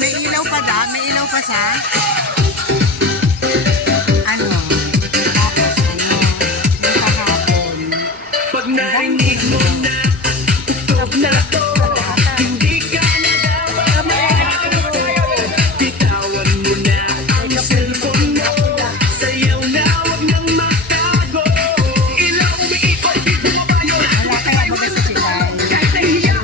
may ilaw pa da? May ilaw pa sa? Ano? Tapos ano? May kahapon. Pag narinig mo na tugtog na to, hindi ka na dapat bitawan mo na ang cellphone mo. Sayaw na, wag nang magtago. Ilaw umiikot, di bumabayo. Wala kaya ba sa Chikai? Kahit nahiya,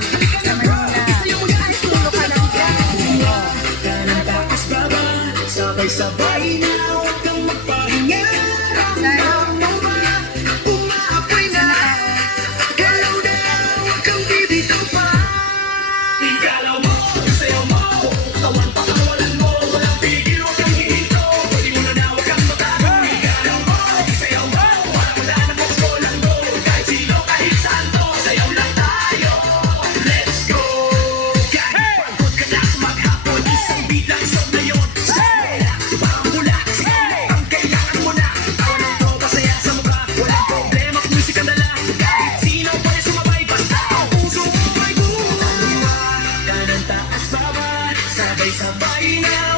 Sa Manila. sayaw mo na, tulog ka ng gawa. Ka ng takas baba, sabay-sabay na, wag kang magpahinga. Ramdam mo ba, umaapoy na. Galaw na, wag kang bibitaw pa. Igalaw mo, sayaw mo, tawan pakawalan mo. Walang pigil, wag kang hihinto. Pwede mo na, wag kang matago. Igalaw mo, sayaw mo, walang wala na box ko lang go. Kahit sino, kahit saan to, sayaw lang tayo. Let's go! Kahit pagod ka na sa maghapon, isang beat lang isang ngayon. Parang mula, sigaw ang kailangan mo na. Walang tropa, saya sa mukha, walang problema, musika na lang. Kahit sino pwede sumabay, basta ang puso mo ay gumagawa. Ka ng taas baba, sabay-sabay na.